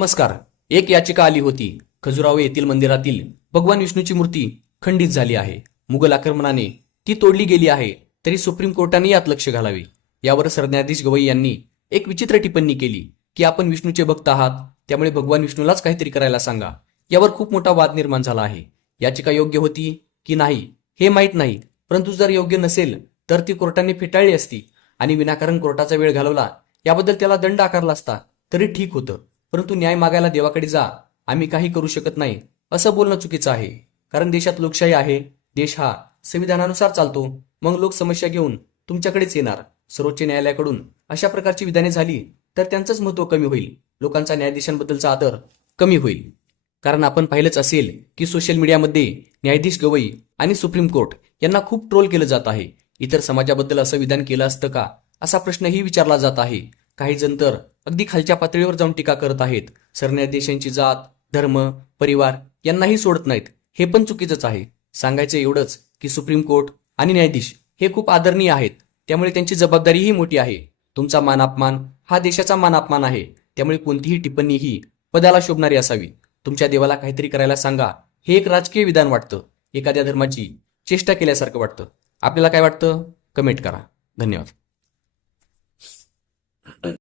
नमस्कार. एक याचिका आली होती. खजुराहो येथील मंदिरातील भगवान विष्णूची मूर्ती खंडित झाली आहे. मुघल आक्रमणाने ती तोडली गेली आहे तरी सुप्रीम कोर्टाने यात लक्ष घालावे. यावर सरन्यायाधीश गवई यांनी एक विचित्र टिप्पणी केली की आपण विष्णूचे भक्त आहात त्यामुळे भगवान विष्णूलाच काहीतरी करायला सांगा. यावर खूप मोठा वाद निर्माण झाला आहे. याचिका योग्य होती की नाही हे माहीत नाही परंतु जर योग्य नसेल तर ती कोर्टाने फेटाळली असती आणि विनाकारण कोर्टाचा वेळ घालवला याबद्दल त्याला दंड आकारला असता तरी ठीक होतं. परंतु न्याय मागायला देवाकडे जा. आम्ही काही करू शकत नाही. असं बोलणं चुकीचं आहे. कारण देशात लोकशाही आहे. देश हा संविधानानुसार चालतो. मग लोक समस्या घेऊन तुमच्याकडेच येणार. सर्वोच्च न्यायालयाकडून अशा प्रकारची विधाने झाली तर त्यांचंच महत्त्व कमी होईल. लोकांचा न्यायाधीशांबद्दलचा आदर कमी होईल. कारण आपण पाहिलंच असेल की सोशल मीडियामध्ये न्यायाधीश गवई आणि सुप्रीम कोर्ट यांना खूप ट्रोल केलं जात आहे. इतर समाजाबद्दल असं विधान केलं असतं का? असा प्रश्नही विचारला जात आहे. काही जण तर अगदी खालच्या पातळीवर जाऊन टीका करत आहेत. सरन्यायाधीशांची जात धर्म परिवार यांनाही सोडत नाहीत. हे पण चुकीचंच आहे. सांगायचं एवढंच की सुप्रीम कोर्ट आणि न्यायाधीश हे खूप आदरणीय आहेत. त्यामुळे त्यांची जबाबदारीही मोठी आहे. तुमचा मान अपमान हा देशाचा मान अपमान आहे. त्यामुळे कोणतीही टिप्पणी ही पदाला शोभणारी असावी. तुमच्या देवाला काहीतरी करायला सांगा. हे एक राजकीय विधान वाटतं. एखाद्या धर्माची चेष्टा केल्यासारखं वाटतं. आपल्याला काय वाटतं? कमेंट करा. धन्यवाद.